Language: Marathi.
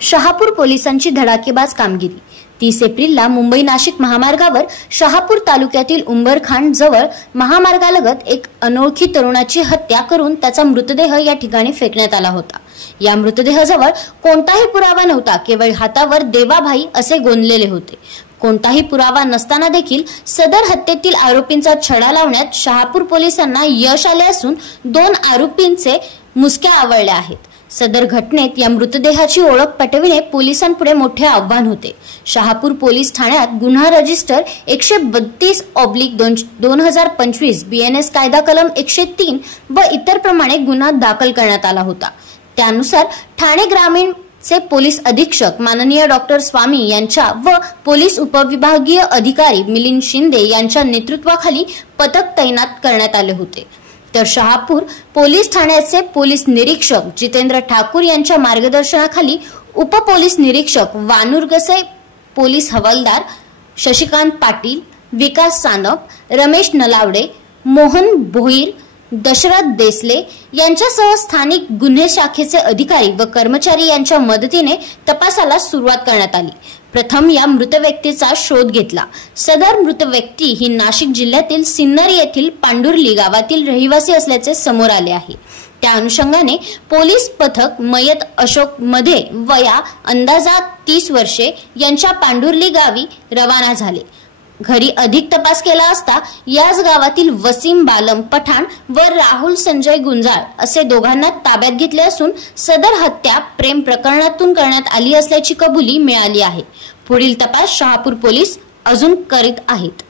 शहापूर पोलिसांची धडाकेबाज कामगिरी। 30 एप्रिलला मुंबई नाशिक महामार्गावर शहापूर तालुक्यातील उंबरखांड जवळ महामार्गालगत एक अनोळखी तरुणाची हत्या करून त्याचा मृतदेह या ठिकाणी फेकण्यात आला होता। या मृतदेहाजवळ कोणताही पुरावा नव्हता, केवळ हातावर देवाभाई असे गोंदलेले होते। कोणताही पुरावा नसताना देखील सदर हत्येतील आरोपींचा छडा लावण्यात शहापूर पोलिसांना यश आले असून 2 आरोपींचे मुसक्या आवळल्या आहेत। सदर घटनेत या मृतदेहाची ओळख पटविणे पोलिसांपुढे मोठे आव्हान होते। शहापूर पोलीस ठाण्यात गुन्हा रजिस्टर 132/2025 BNS कायदा कलम 103 व इतर प्रमाणे गुन्हा दाखल करण्यात आला होता। त्यानुसार ठाणे ग्रामीण चे पोलीस अधीक्षक माननीय डॉक्टर स्वामी यांच्या व पोलीस उपविभागीय अधिकारी मिलिंद शिंदे यांच्या नेतृत्वाखाली पथक तैनात करण्यात आले होते। तर शहापूर पोलीस ठाण्याचे पोलीस निरीक्षक जितेंद्र ठाकूर यांच्या मार्गदर्शनाखाली उप पोलीस निरीक्षक वानुरगसे, पोलीस हवालदार शशिकांत पाटील, विकास सानप, रमेश नलावडे, मोहन भोईर, दशरथ देसले यांच्यासह स्थानिक गुन्हे शाखेचे अधिकारी व कर्मचारी यांच्या मदतीने तपासाला सुरुवात करण्यात आली। प्रथम या मृत व्यक्तीचा शोध घेतला। सदर मृत व्यक्ती ही नाशिक जिल्ह्यातील सिन्नर येथील पांडुर्ली गावातील रहिवासी असल्याचे समोर आले आहे। त्या अनुषंगाने पोलीस पथक मयत अशोक मध्ये वया अंदाजात 30 वर्षे यांच्या पांडुर्ली गावी रवाना झाले। घरी अधिक तपास केला असता याच गावातील वसीम बालम पठाण व राहुल संजय गुंजाळ असे दोघांना ताब्यात घेतले असून सदर हत्या प्रेम प्रकरणातून करण्यात आली असल्याची कबुली मिळाली आहे। पुढील तपास शहापूर पोलीस अजून करीत आहेत।